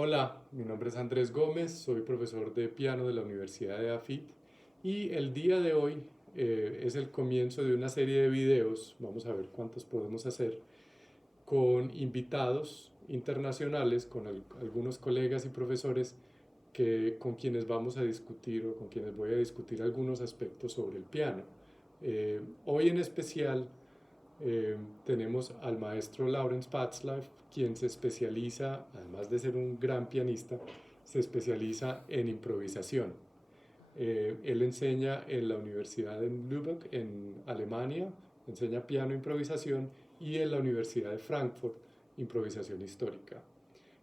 Hola, mi nombre es Andrés Gómez, soy profesor de piano de la Universidad de AFIT y el día de hoy es el comienzo de una serie de videos, vamos a ver cuántos podemos hacer, con invitados internacionales, con algunos colegas y profesores con quienes vamos a discutir o con quienes voy a discutir algunos aspectos sobre el piano. Hoy en especial tenemos al maestro Laurens Patzlaff, quien se especializa, además de ser un gran pianista, se especializa en improvisación. Él enseña en la Universidad de Lübeck, en Alemania, enseña piano e improvisación, y en la Universidad de Frankfurt, improvisación histórica.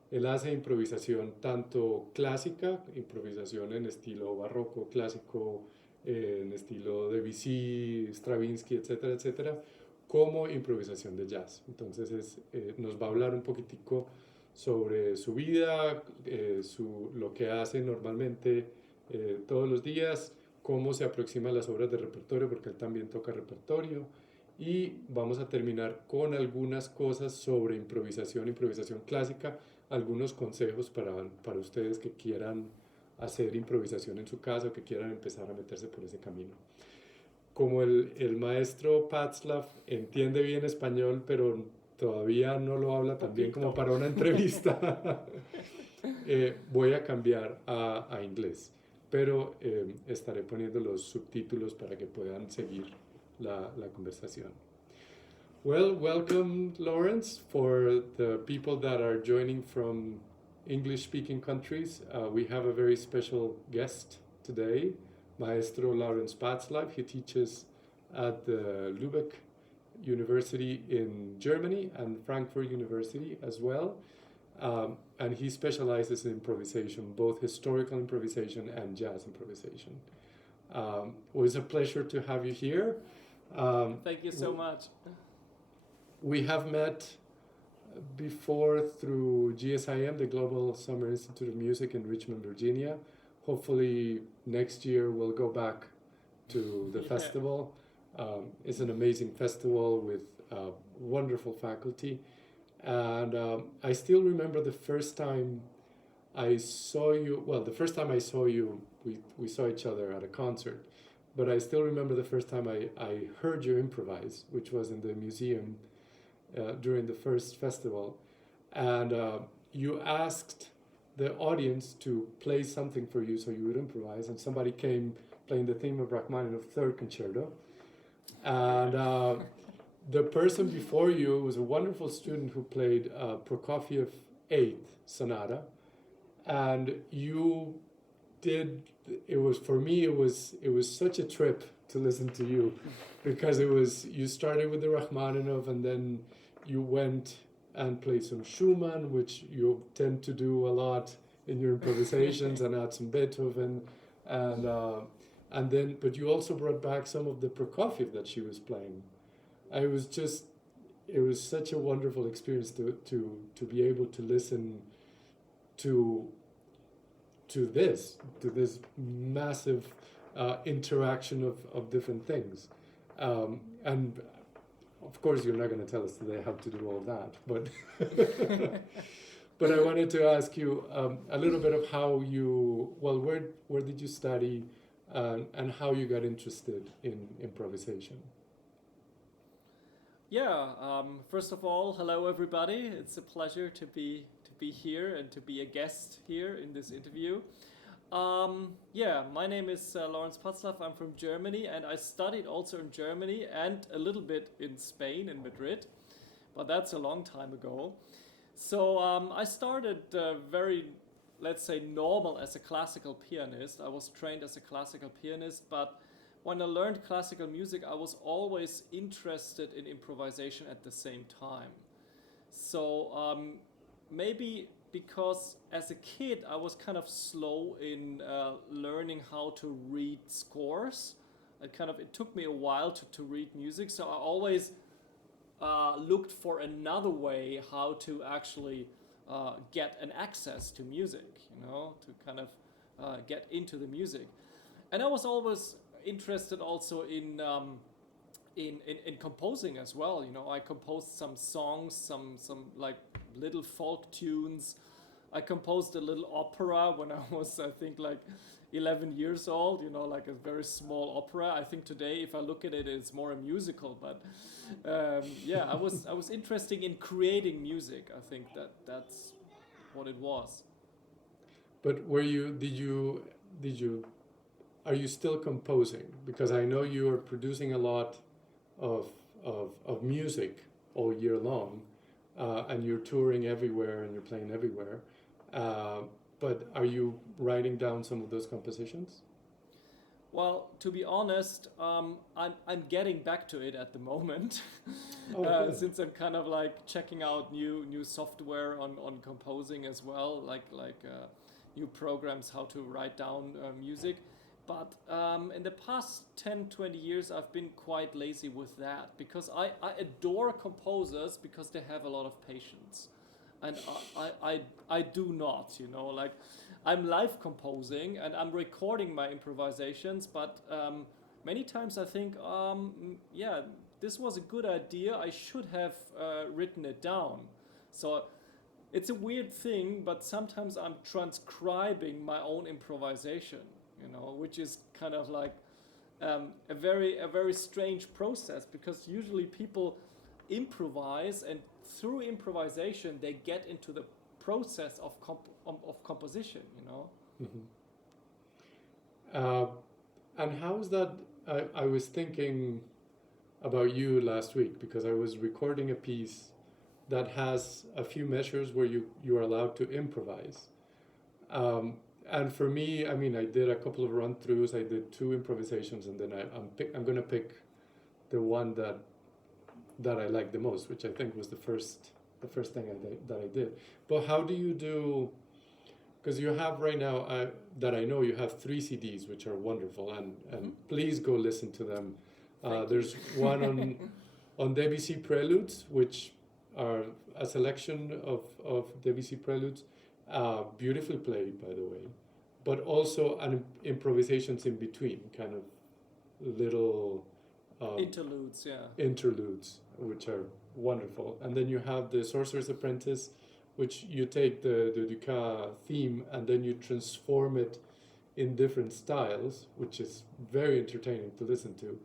Él hace improvisación tanto clásica, improvisación en estilo barroco, clásico, en estilo Debussy, Stravinsky, etcétera, etcétera, como improvisación de jazz. Entonces nos va a hablar un poquitico sobre su vida, lo que hace normalmente todos los días, cómo se aproxima a las obras de repertorio, porque él también toca repertorio. Y vamos a terminar con algunas cosas sobre improvisación, improvisación clásica, algunos consejos para ustedes que quieran hacer improvisación en su casa o que quieran empezar a meterse por ese camino. Como el maestro Patzlaff entiende bien español, pero todavía no lo habla tan bien como para una entrevista, voy a cambiar a inglés, pero estaré poniendo los subtítulos para que puedan seguir la conversación. Well, welcome, Laurens. For the people that are joining from English-speaking countries, we have a very special guest today, Maestro Laurens Patzlaff. He teaches at the Lübeck University in Germany and Frankfurt University as well. And he specializes in improvisation, both historical improvisation and jazz improvisation. It was a pleasure to have you here. Thank you so much. We have met before through GSIM, the Global Summer Institute of Music in Richmond, Virginia. Hopefully next year we'll go back to the festival. It's an amazing festival with wonderful faculty. And I still remember the first time I saw you, well, the first time I saw you, we saw each other at a concert. But I still remember the first time I heard you improvise, which was in the museum during the first festival, and you asked the audience to play something for you so you would improvise, and somebody came playing the theme of Rachmaninoff's Third Concerto, and the person before you was a wonderful student who played Prokofiev Eighth Sonata, and you did. It was, for me, it was such a trip to listen to you, because you started with the Rachmaninoff and then you went and played some Schumann, which you tend to do a lot in your improvisations, and add some Beethoven, and then, but you also brought back some of the Prokofiev that she was playing. It was such a wonderful experience to be able to listen to this massive interaction of different things. And of course, you're not going to tell us that they have to do all that, but but I wanted to ask you a little bit of how where did you study, and how you got interested in improvisation? Yeah. First of all, hello everybody. It's a pleasure to be here and to be a guest here in this interview. My name is Laurens Patzlaff. I'm from Germany, and I studied also in Germany and a little bit in Spain, in Madrid, but that's a long time ago. So I started very, let's say, normal as a classical pianist. I was trained as a classical pianist, but when I learned classical music, I was always interested in improvisation at the same time. So maybe because as a kid I was kind of slow in learning how to read scores. It took me a while to read music, so I always looked for another way how to actually get an access to music, to kind of get into the music. And I was always interested also in composing as well. I composed some songs, some like little folk tunes. I composed a little opera when I was, I think, like 11 years old, you know, like a very small opera. I think today, if I look at it, it's more a musical. But yeah, I was interested in creating music. I think that's what it was. But are you still composing? Because I know you are producing a lot of music all year long, and you're touring everywhere and you're playing everywhere. But are you writing down some of those compositions? Well, to be honest, I'm getting back to it at the moment, Oh, good. since I'm kind of like checking out new software on composing as well, like new programs how to write down music. But in the past 10, 20 years, I've been quite lazy with that because I adore composers because they have a lot of patience. And I do not, you know, like I'm live composing and I'm recording my improvisations, but many times I think, yeah, this was a good idea. I should have written it down. So it's a weird thing, but sometimes I'm transcribing my own improvisation, you know, which is kind of like a very strange process because usually people improvise and through improvisation they get into the process of composition, you know. And how's that? I was thinking about you last week because I was recording a piece that has a few measures where you are allowed to improvise. And for me, I mean, I did a couple of run-throughs. I did 2 improvisations, and then I'm going to pick the one that I liked the most, which I think was the first thing that I did. But how do you do? Because you have right now that I know you have 3 CDs, which are wonderful, and please go listen to them. There's one on Debussy preludes, which are a selection of Debussy preludes, beautifully played, by the way, but also improvisations in between, kind of little Interludes, yeah. Interludes, which are wonderful. And then you have the Sorcerer's Apprentice, which you take the Dukas theme and then you transform it in different styles, which is very entertaining to listen to.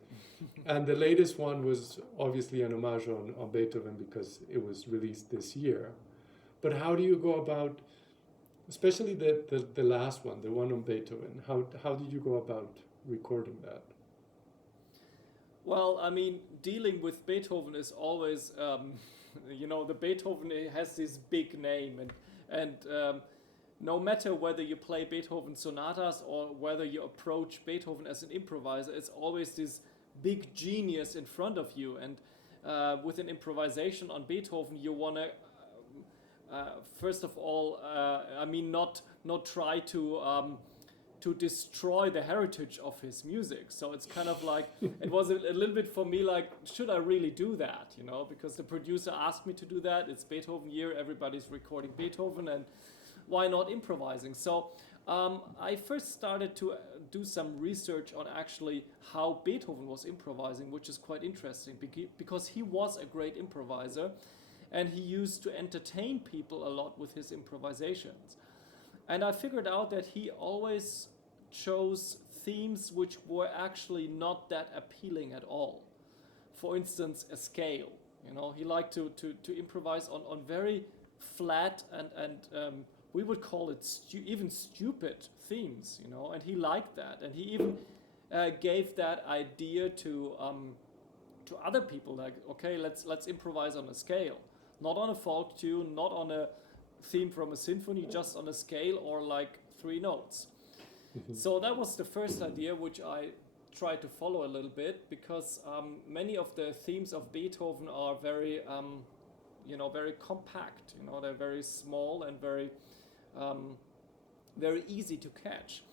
And the latest one was obviously an homage on Beethoven because it was released this year. But how do you go about, especially the last one, the one on Beethoven, how did you go about recording that? Well, I mean, dealing with Beethoven is always, you know, the Beethoven has this big name, and no matter whether you play Beethoven sonatas or whether you approach Beethoven as an improviser, it's always this big genius in front of you. And with an improvisation on Beethoven, you want to, first of all, I mean, not try to destroy the heritage of his music. So it's kind of like, it was a little bit for me like, should I really do that, you know? Because the producer asked me to do that. It's Beethoven year, everybody's recording Beethoven, and why not improvising? So I first started to do some research on actually how Beethoven was improvising, which is quite interesting because he was a great improviser and he used to entertain people a lot with his improvisations. And I figured out that he always chose themes which were actually not that appealing at all. For instance, a scale. You know, he liked to improvise on very flat and we would call it even stupid themes. You know, and he liked that, and he even gave that idea to other people. Like, okay, let's improvise on a scale, not on a folk tune, not on a theme from a symphony, just on a scale or like 3 notes. So that was the first idea, which I tried to follow a little bit because many of the themes of Beethoven are very, you know, very compact. You know, they're very small and very easy to catch.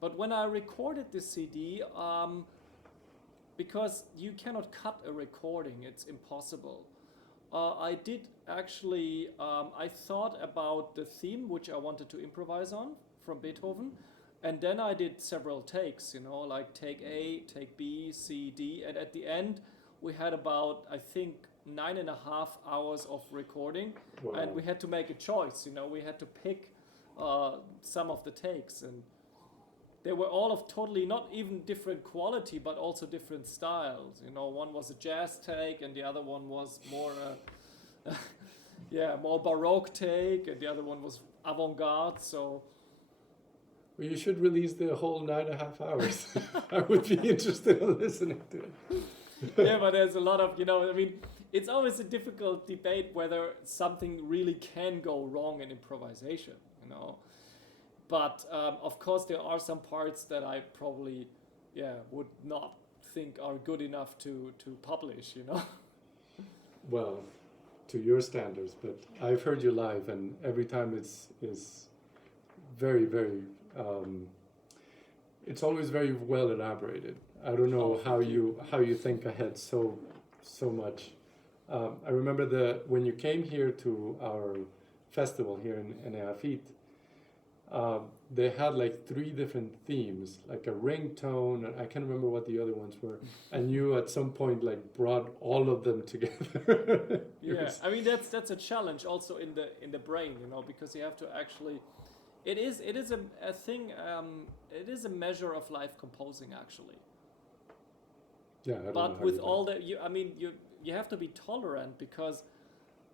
But when I recorded this CD, because you cannot cut a recording, it's impossible. I did actually, I thought about the theme which I wanted to improvise on from Beethoven, and then I did several takes, you know, like take A, take B, C, D, and at the end we had about, I think, 9.5 hours of recording. Wow. And we had to make a choice, you know, we had to pick some of the takes, and they were all of totally not even different quality, but also different styles. You know, one was a jazz take, and the other one was more more Baroque take, and the other one was avant-garde. So. Well, you should release the whole 9.5 hours. I would be interested in listening to it. Yeah, but there's a lot of, I mean, it's always a difficult debate whether something really can go wrong in improvisation, But of course, there are some parts that I probably, would not think are good enough to publish, Well, to your standards, but I've heard you live, and every time it's very, very. It's always very well elaborated. I don't know how you think ahead so much. I remember when you came here to our festival here in Afit, they had like 3 different themes, like a ringtone, and I can't remember what the other ones were. And you at some point like brought all of them together. Yeah, I mean that's a challenge also in the brain, because you have to actually. It is a thing. It is a measure of live composing actually. Yeah, but with all that, you have to be tolerant, because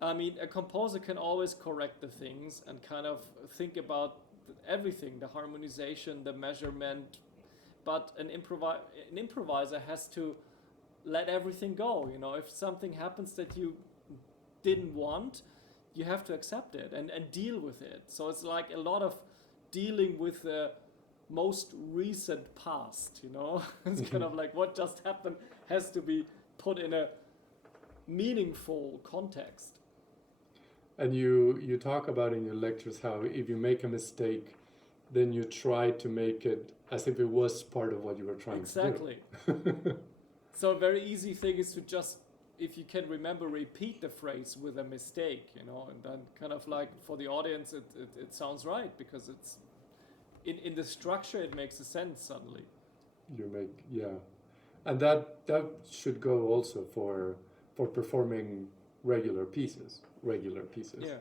a composer can always correct the things and kind of think about everything, the harmonization, the measurement, but an improviser has to let everything go. If something happens that you didn't want, you have to accept it and deal with it. So it's like a lot of dealing with the most recent past, It's kind of like what just happened has to be put in a meaningful context. And you talk about in your lectures how if you make a mistake, then you try to make it as if it was part of what you were trying to do. Exactly. So a very easy thing is to just, if you can remember, repeat the phrase with a mistake, and then kind of like for the audience it sounds right, because it's in the structure it makes a sense suddenly. And that should go also for performing regular pieces. Yeah.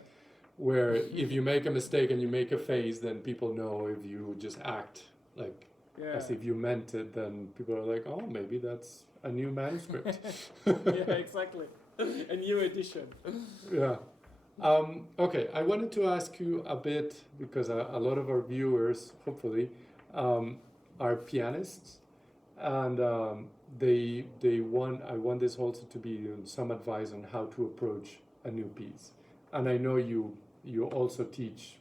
Where if you make a mistake and you make a face, then people know. If you just act like as if you meant it, then people are like, oh, maybe that's a new manuscript. Yeah, exactly. A new edition. Yeah. Okay, I wanted to ask you a bit, because a lot of our viewers, hopefully, are pianists, and I want this also to be some advice on how to approach a new piece. And I know you also teach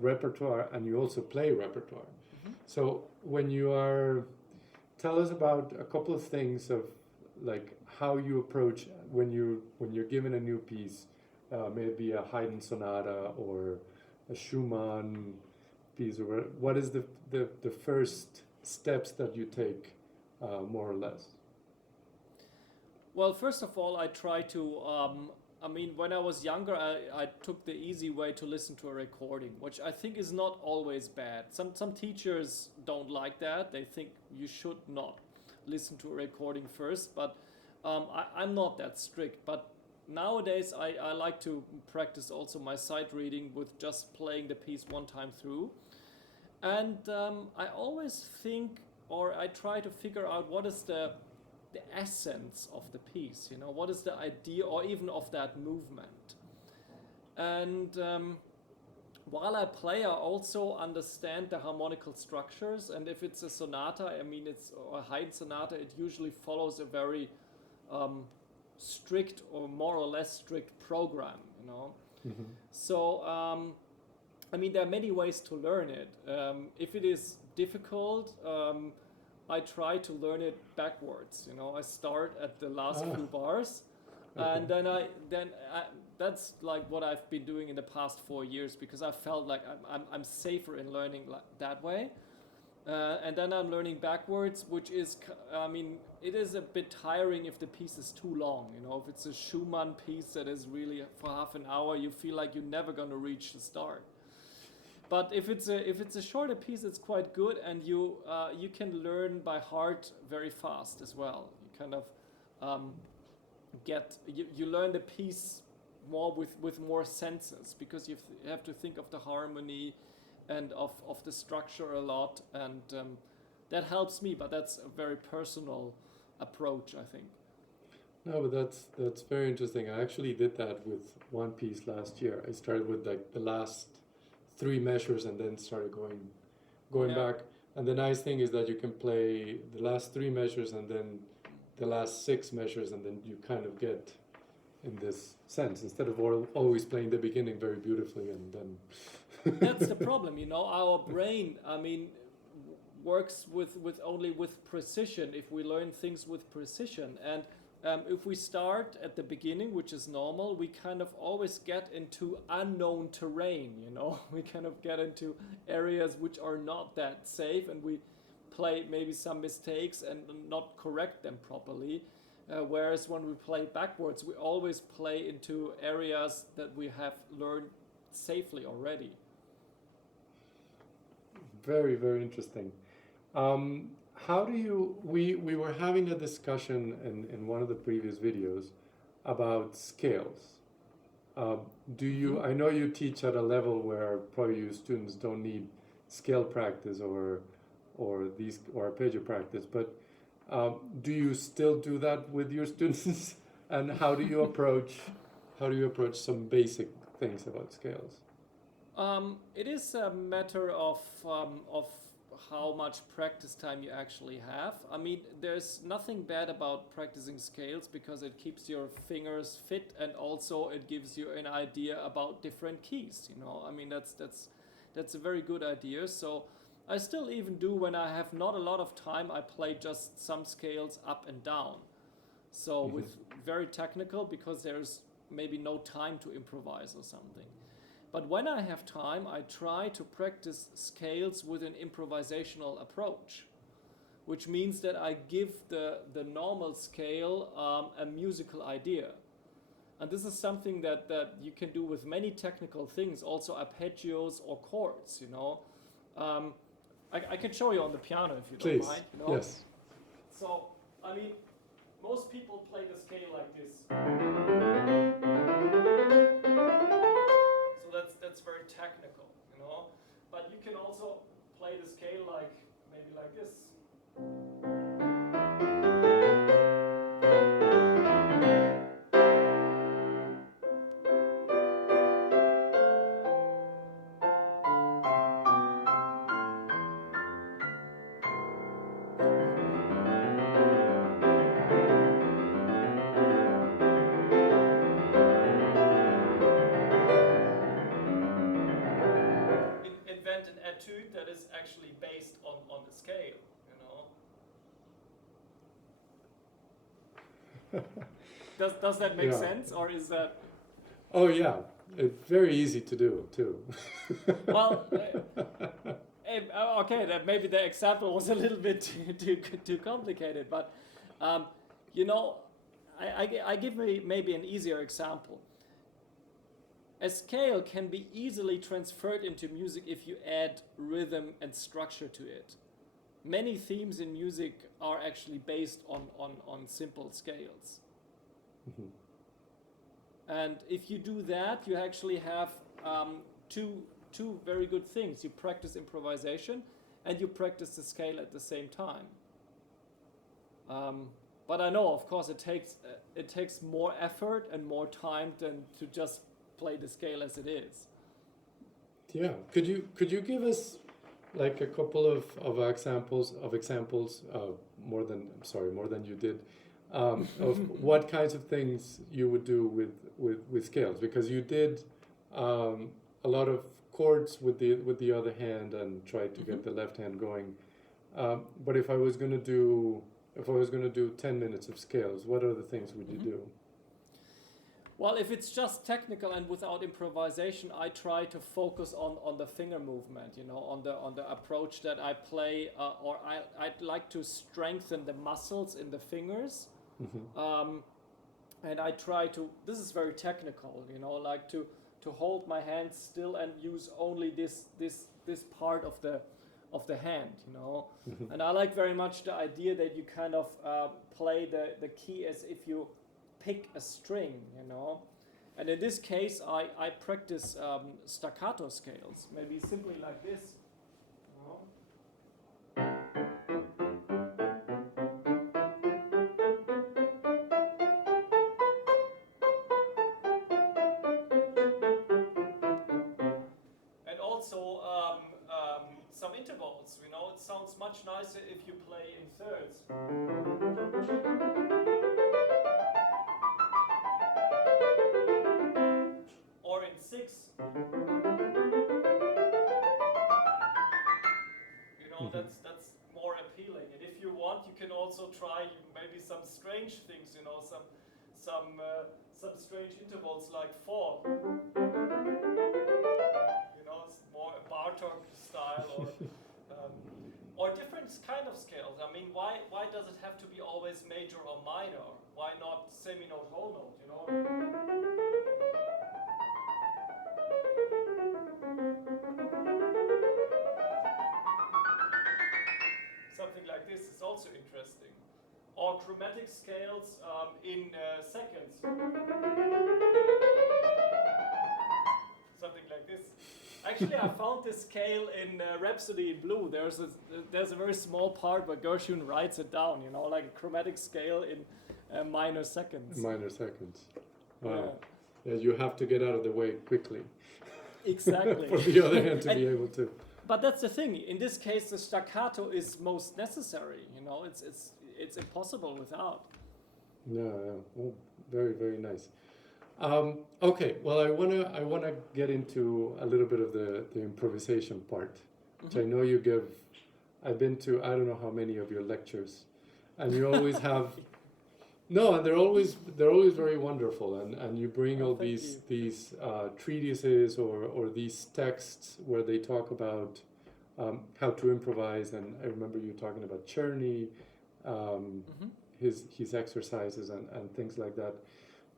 repertoire, and you also play repertoire. Mm-hmm. So when you tell us about a couple of things of like how you approach when you're given a new piece, maybe a Haydn sonata or a Schumann piece, or what is the first steps that you take, more or less? Well, first of all, I try to. When I was younger, I took the easy way to listen to a recording, which I think is not always bad. Some teachers don't like that. They think you should not listen to a recording first, but I'm not that strict. But nowadays, I like to practice also my sight reading with just playing the piece one time through. And I always think, or I try to figure out what is the essence of the piece, what is the idea, or even of that movement. And while I play, I also understand the harmonical structures, and if it's a sonata, or a Haydn sonata, it usually follows a very strict or more or less strict program, Mm-hmm. So there are many ways to learn it. If it is difficult, I try to learn it backwards. I start at the last few bars, and then that's like what I've been doing in the past 4 years, because I felt like I'm safer in learning that way. And then I'm learning backwards, which is, it is a bit tiring if the piece is too long. If it's a Schumann piece that is really for half an hour, you feel like you're never going to reach the start. But if it's a shorter piece, it's quite good, and you can learn by heart very fast as well. You kind of you learn the piece more with more senses, because you have to think of the harmony and of the structure a lot, and that helps me, but that's a very personal approach, I think. No, but that's very interesting. I actually did that with one piece last year. I started with like the last 3 measures and then started going back. And the nice thing is that you can play the last 3 measures and then the last 6 measures, and then you kind of get in this sense, instead of always playing the beginning very beautifully and then That's the problem, our brain, works with only with precision if we learn things with precision. And if we start at the beginning, which is normal, we kind of always get into unknown terrain, we kind of get into areas which are not that safe, and we play maybe some mistakes and not correct them properly. Whereas when we play backwards, we always play into areas that we have learned safely already. Very, very interesting. How do you, we were having a discussion in one of the previous videos about scales. Do you, I know you teach at a level where probably your students don't need scale practice or arpeggio practice, but do you still do that with your students? And how do you approach some basic things about scales? It is a matter of how much practice time you actually have. There's nothing bad about practicing scales, because it keeps your fingers fit, and also it gives you an idea about different keys. That's a very good idea. So I still even do, when I have not a lot of time, I play just some scales up and down. So with very technical, because there's maybe no time to improvise or something. But when I have time, I try to practice scales with an improvisational approach, which means that I give the normal scale a musical idea. And this is something that you can do with many technical things, also arpeggios or chords, I can show you on the piano if you don't mind. Yes. So, most people play the scale like this. So that's very technical, But you can also play the scale maybe like this. Invent an etude that is actually based on the scale, Does that make sense, or is that? Oh yeah, it's very easy to do too. Well, okay, that maybe the example was a little bit too complicated, but I give maybe an easier example. A scale can be easily transferred into music if you add rhythm and structure to it. Many themes in music are actually based on simple scales. Mm-hmm. And if you do that, you actually have two very good things. You practice improvisation and you practice the scale at the same time. But I know, of course, it takes more effort and more time than to just play the scale as it is. Yeah, could you give us like a couple of examples more than you did of what kinds of things you would do with scales, because you did a lot of chords with the other hand and tried to get the left hand going, but if I was going to do 10 minutes of scales, what other things would you do? Well, if it's just technical and without improvisation, I try to focus on the finger movement, on the approach that I play, or I'd like to strengthen the muscles in the fingers. And I try to, this is very technical, like to hold my hand still and use only this part of the hand, And I like very much the idea that you kind of play the key as if you pick a string, And in this case, I practice staccato scales, maybe simply like this. And also some intervals, you know, it sounds much nicer if you play in thirds. Or in six. You know, that's more appealing. And if you want, you can also try maybe some strange things, you know, some strange intervals like four. You know, it's more a Bartok style or different kind of scales. I mean, why does it have to be always major or minor? Why not semi-note, whole note, you know? Something like this is also interesting. Or chromatic scales in seconds. Something like this. Actually, I found this scale in Rhapsody in Blue. There's a very small part where Gershwin writes it down, you know, like a chromatic scale in minor seconds. Minor seconds. Wow. Yeah, you have to get out of the way quickly. Exactly. For the other hand to be able to. But that's the thing. In this case, the staccato is most necessary. You know, it's impossible without. No. Oh, very, very nice. Okay, well, I wanna get into a little bit of the improvisation part, which I know you give. I've been to I don't know how many of your lectures, and you always have. No, and they're always very wonderful, and you bring all these treatises or these texts where they talk about how to improvise, and I remember you talking about Czerny, his exercises and things like that.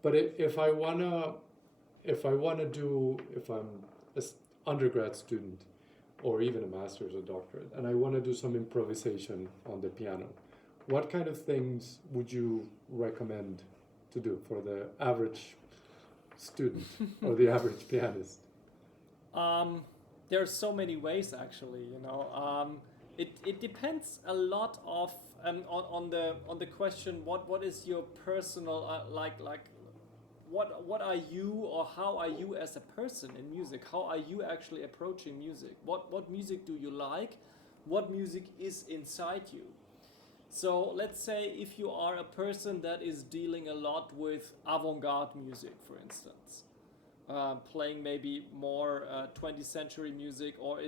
But if I'm an undergrad student, or even a master's or doctorate, and I want to do some improvisation on the piano, what kind of things would you recommend to do for the average student or the average pianist? There are so many ways, actually. You know, it depends a lot of on the question. What is your personal What are you, or how are you as a person in music? How are you actually approaching music? What music do you like? What music is inside you? So let's say if you are a person that is dealing a lot with avant-garde music, for instance, playing maybe more 20th century music, or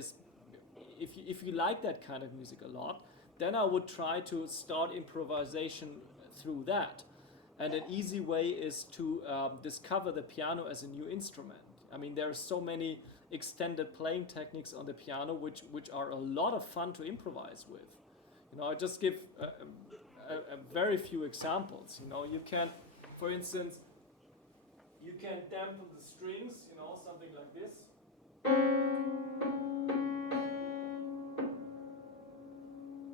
if you like that kind of music a lot, then I would try to start improvisation through that. And an easy way is to discover the piano as a new instrument. I mean, there are so many extended playing techniques on the piano which are a lot of fun to improvise with. You know, I just give a very few examples. You know, you can, for instance, you can dampen the strings, you know, something like this.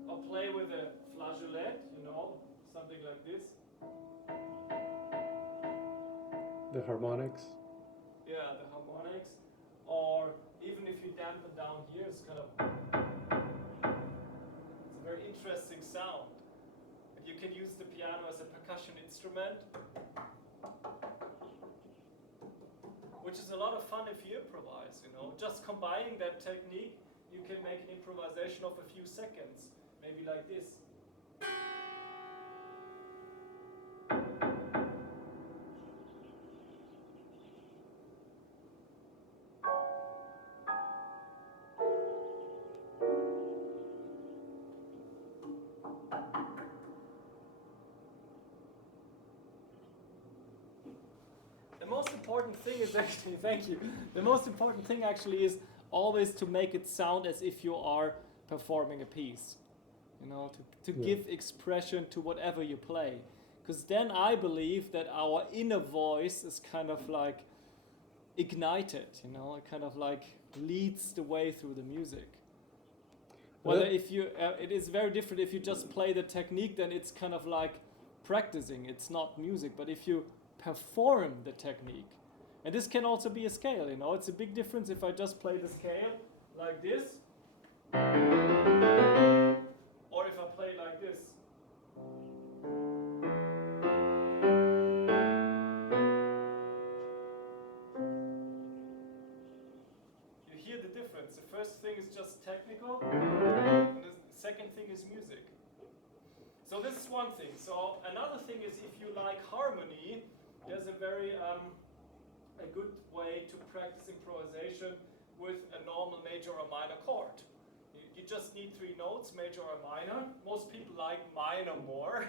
Or play with a flageolet, you know, something like this. The harmonics? Yeah, the harmonics. Or even if you dampen down here, it's kind of... It's a very interesting sound. And you can use the piano as a percussion instrument, which is a lot of fun if you improvise, you know. Just combining that technique, you can make an improvisation of a few seconds, maybe like this. The most important thing is actually, thank you. The most important thing actually is always to make it sound as if you are performing a piece. You know, to give expression to whatever you play. Because then I believe that our inner voice is kind of like ignited, you know, it kind of like leads the way through the music. Whether if you, it is very different if you just play the technique, then it's kind of like practicing, it's not music. But if you perform the technique, And this can also be a scale, you know. It's a big difference if I just play the scale like this, or if I play like this. You hear the difference. The first thing is just technical, and the second thing is music. So this is one thing. So another thing is, if you like harmony, there's a very a good way to practice improvisation with a normal major or minor chord. You just need 3 notes, major or minor. Most people like minor more,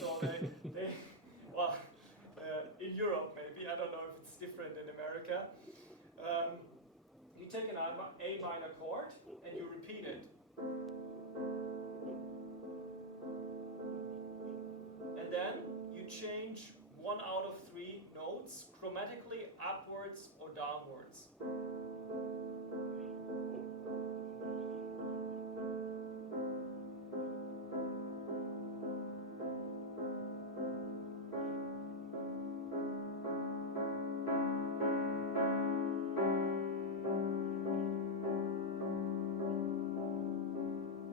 so they well, in Europe maybe, I don't know if it's different in America. You take an A minor chord and you repeat it. And then you change 1 out of 3 notes chromatically upwards or downwards.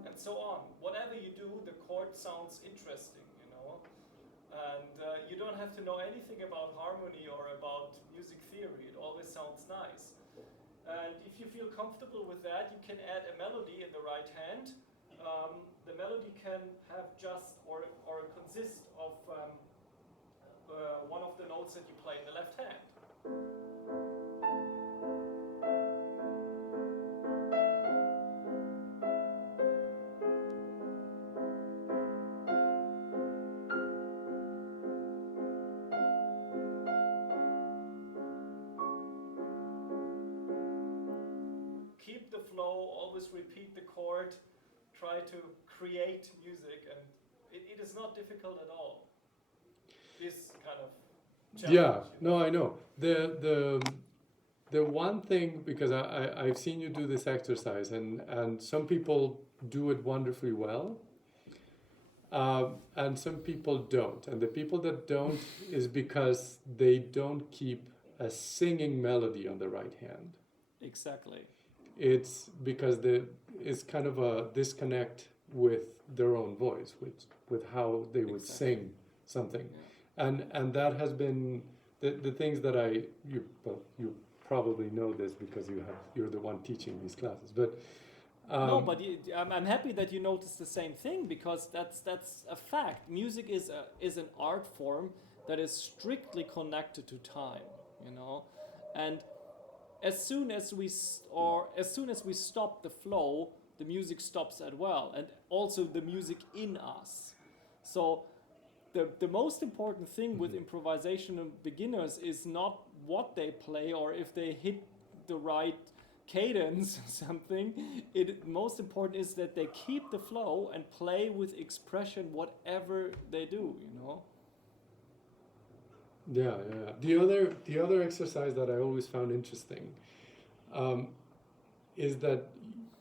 And so on. Whatever you do, the chord sounds interesting, you know. And you don't have to know anything about harmony or about music theory. It always sounds nice. And if you feel comfortable with that, you can add a melody in the right hand. The melody can have just or consist of one of the notes that you play in the left hand. Keep the flow, always repeat the chord, try to create music, and it is not difficult at all. This kind of challenge. Yeah, no, I know. The one thing, because I've seen you do this exercise, and some people do it wonderfully well, and some people don't. And the people that don't is because they don't keep a singing melody on the right hand. Exactly. It's because it's kind of a disconnect with their own voice, with how they would sing something. Yeah. And that has been the things that you probably know this because you're the one teaching these classes, but no, but I'm happy that you noticed the same thing, because that's a fact. Music is an art form that is strictly connected to time, you know, and as soon as we stop the flow, the music stops as well, and also the music in us. So the most important thing with improvisation of beginners is not what they play or if they hit the right cadence or something. Most important is that they keep the flow and play with expression whatever they do, you know. Yeah. The other exercise that I always found interesting is that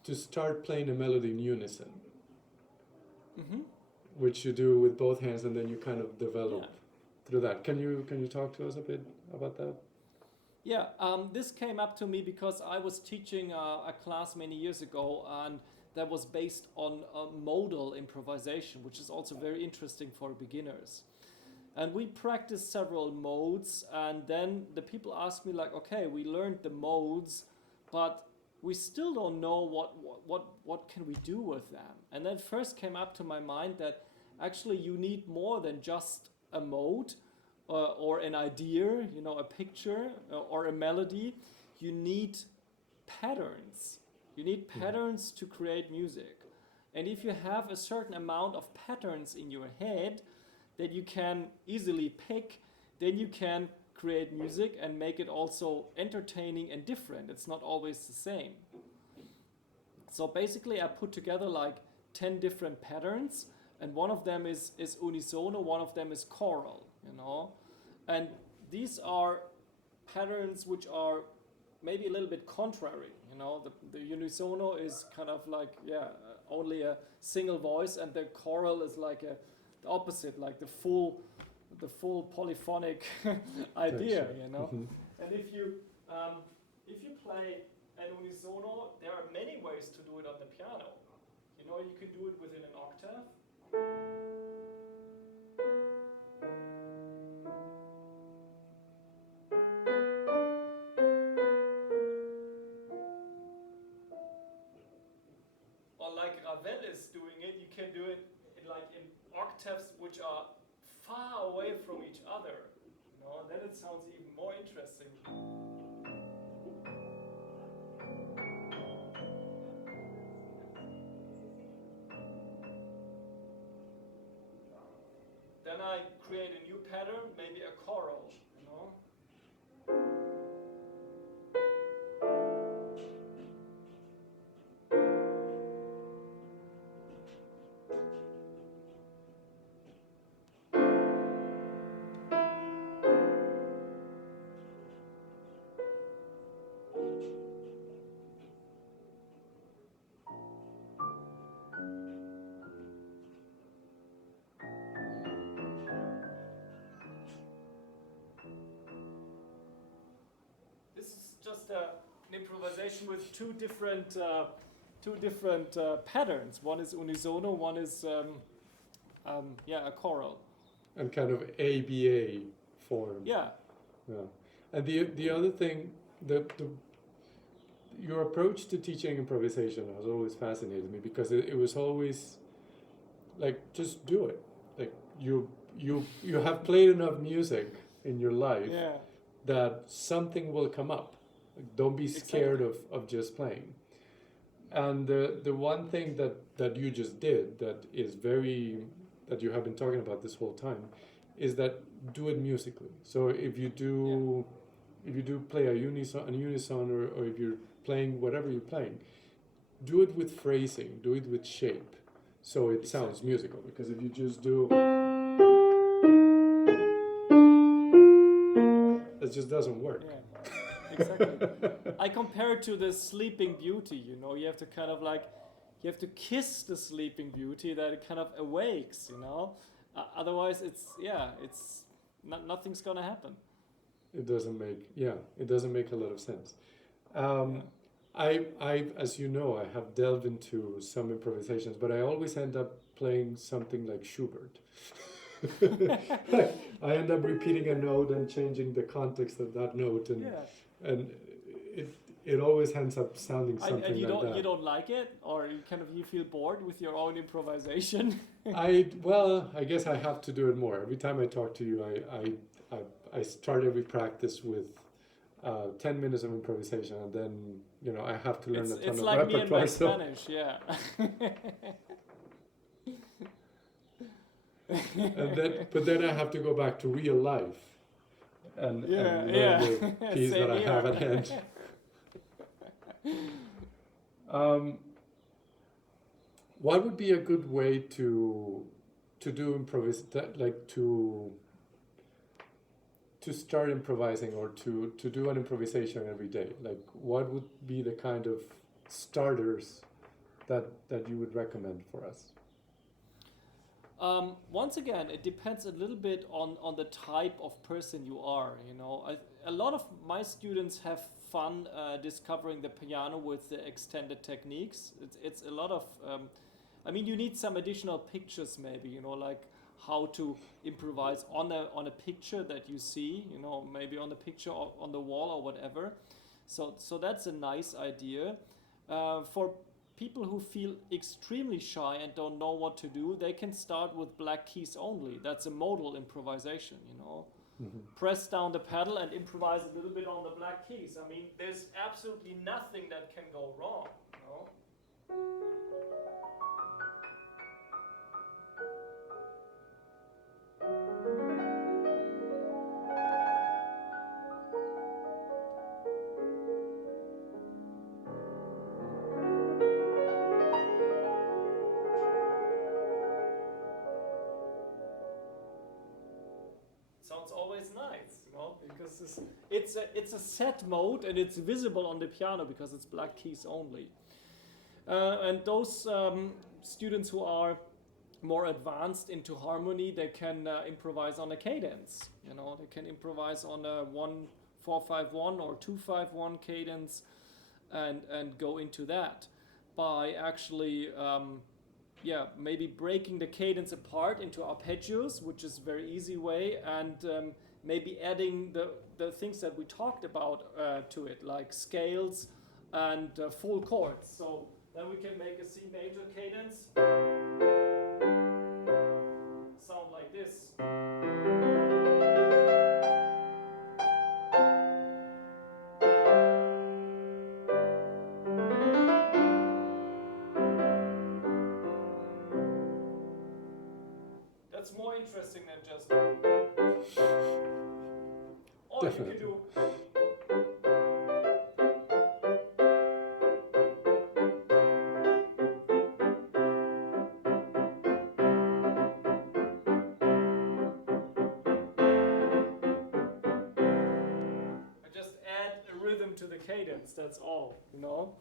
to start playing a melody in unison, which you do with both hands, and then you kind of develop through that. Can you talk to us a bit about that? Yeah, this came up to me because I was teaching a class many years ago, and that was based on modal improvisation, which is also very interesting for beginners. And we practiced several modes, and then the people asked me like, okay, we learned the modes, but we still don't know what can we do with them. And then first came up to my mind that actually you need more than just a mode or an idea, you know, a picture or a melody. You need patterns. You need patterns to create music. And if you have a certain amount of patterns in your head that you can easily pick, then you can create music and make it also entertaining and different. It's not always the same. So basically I put together like 10 different patterns, and one of them is unisono, one of them is choral, you know. And these are patterns which are maybe a little bit contrary, you know. The unisono is kind of like, only a single voice, and the choral is like the opposite, like the full polyphonic idea, you know. And if you play an unisono, there are many ways to do it on the piano. You know, you can do it within an octave. Or like Ravel is doing it, you can do it in octaves which are far away from each other. You know, and then it sounds even more interesting. Then I create a new pattern, maybe a choral, you know. Just an improvisation with two different patterns. One is unisono, one is a choral. And kind of ABA form. Yeah. Yeah. And the other thing, your approach to teaching improvisation has always fascinated me, because it was always like, just do it. Like you have played enough music in your life that something will come up. Like, don't be scared of just playing. And the one thing that you just did that you have been talking about this whole time is that do it musically. So if you do play a unison or if you're playing whatever you're playing, do it with phrasing, do it with shape, so it sounds musical. Because if you just do, it just doesn't work. Yeah. Exactly. I compare it to the Sleeping Beauty, you know, you have to kiss the Sleeping Beauty that it kind of awakes, you know. Otherwise nothing's gonna happen. It doesn't make a lot of sense. I as you know, I have delved into some improvisations, but I always end up playing something like Schubert. I end up repeating a note and changing the context of that note, and it always ends up sounding something and you like that. You don't like it, or you feel bored with your own improvisation? I guess I have to do it more. Every time I talk to you, I start every practice with 10 minutes of improvisation, and then I have to learn a ton of like repertoire. Me and my Spanish, yeah. But then I have to go back to real life and learn the piece that I have at hand. What would be a good way to do to start improvising, or to do an improvisation every day? Like, what would be the kind of starters that you would recommend for us? Once again, it depends a little bit on the type of person you are. A lot of my students have fun discovering the piano with the extended techniques. It's a lot of, you need some additional pictures maybe, like how to improvise on a picture that you see, maybe on the picture or on the wall or whatever. So that's a nice idea. For people who feel extremely shy and don't know what to do, they can start with black keys only. That's a modal improvisation, Mm-hmm. Press down the pedal and improvise a little bit on the black keys. There's absolutely nothing that can go wrong, Sounds always nice, because it's a set mode and it's visible on the piano because it's black keys only. And those students who are more advanced into harmony, they can improvise on a cadence. They can improvise on a 4/5/1 or 2/5/1 cadence, and go into that by actually maybe breaking the cadence apart into arpeggios, which is a very easy way, and maybe adding the things that we talked about to it, like scales and full chords. So then we can make a C major cadence sound like this. That's more interesting than just. Or Definitely. you can do. Just add a rhythm to the cadence, that's all, you know?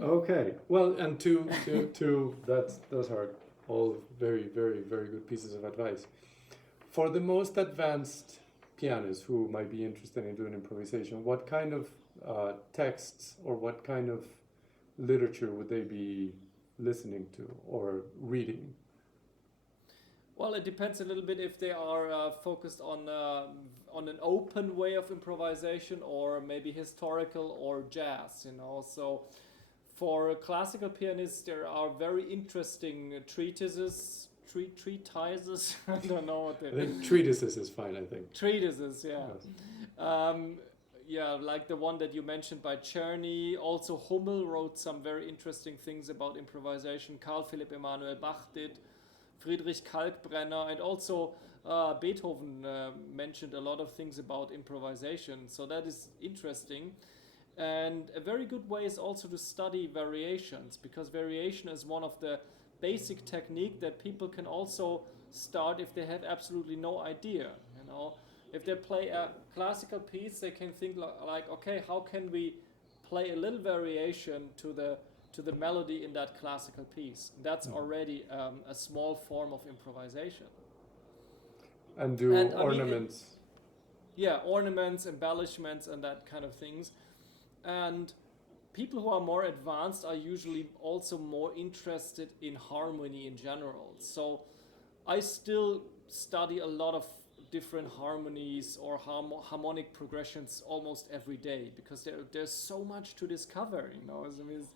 Okay, well, and those are all very, very, very good pieces of advice. For the most advanced pianists who might be interested in doing improvisation, what kind of texts or what kind of literature would they be listening to or reading? Well, it depends a little bit if they are focused on an open way of improvisation or maybe historical or jazz, you know. So for classical pianists, there are very interesting treatises. I don't know what they. I think treatises is fine. I think Treatises, yeah. Yes. Like the one that you mentioned by Czerny. Also, Hummel wrote some very interesting things about improvisation. Carl Philipp Emanuel Bach did. Friedrich Kalkbrenner, and also Beethoven mentioned a lot of things about improvisation. So that is interesting. And a very good way is also to study variations, because variation is one of the basic technique that people can also start if they have absolutely no idea. You know, if they play a classical piece, they can think like, okay, how can we play a little variation to the melody in that classical piece? That's already a small form of improvisation. And do ornaments. Ornaments, embellishments, and that kind of things. And people who are more advanced are usually also more interested in harmony in general. So I still study a lot of different harmonies or harmonic progressions almost every day, because there's so much to discover, you know. I mean,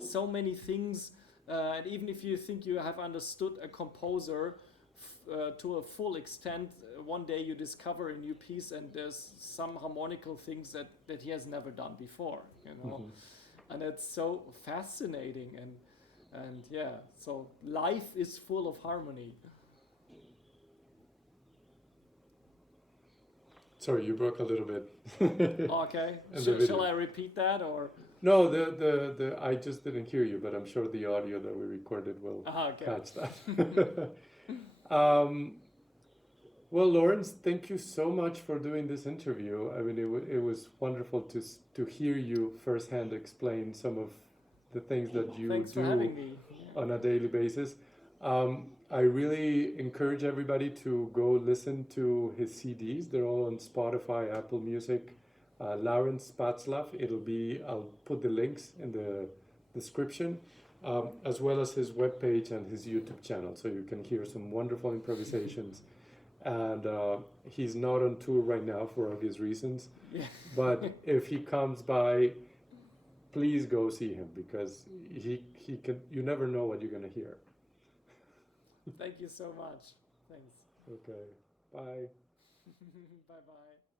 so many things, and even if you think you have understood a composer to a full extent, one day you discover a new piece and there's some harmonical things that he has never done before, you know. Mm-hmm. And it's so fascinating, and so life is full of harmony. Sorry, you broke a little bit. Okay, shall I repeat that, or? No, the I just didn't hear you, but I'm sure the audio that we recorded will catch that. Well, Laurens, thank you so much for doing this interview. I mean, it was wonderful to hear you firsthand explain some of the things that you Thanks do for having me. On a daily basis. I really encourage everybody to go listen to his CDs. They're all on Spotify, Apple Music. Laurens Patzlaff. I'll put the links in the description, as well as his webpage and his YouTube channel, so you can hear some wonderful improvisations. And he's not on tour right now for obvious reasons, but if he comes by, please go see him, because he can. You never know what you're gonna hear. Thank you so much. Thanks. Okay. Bye. Bye bye.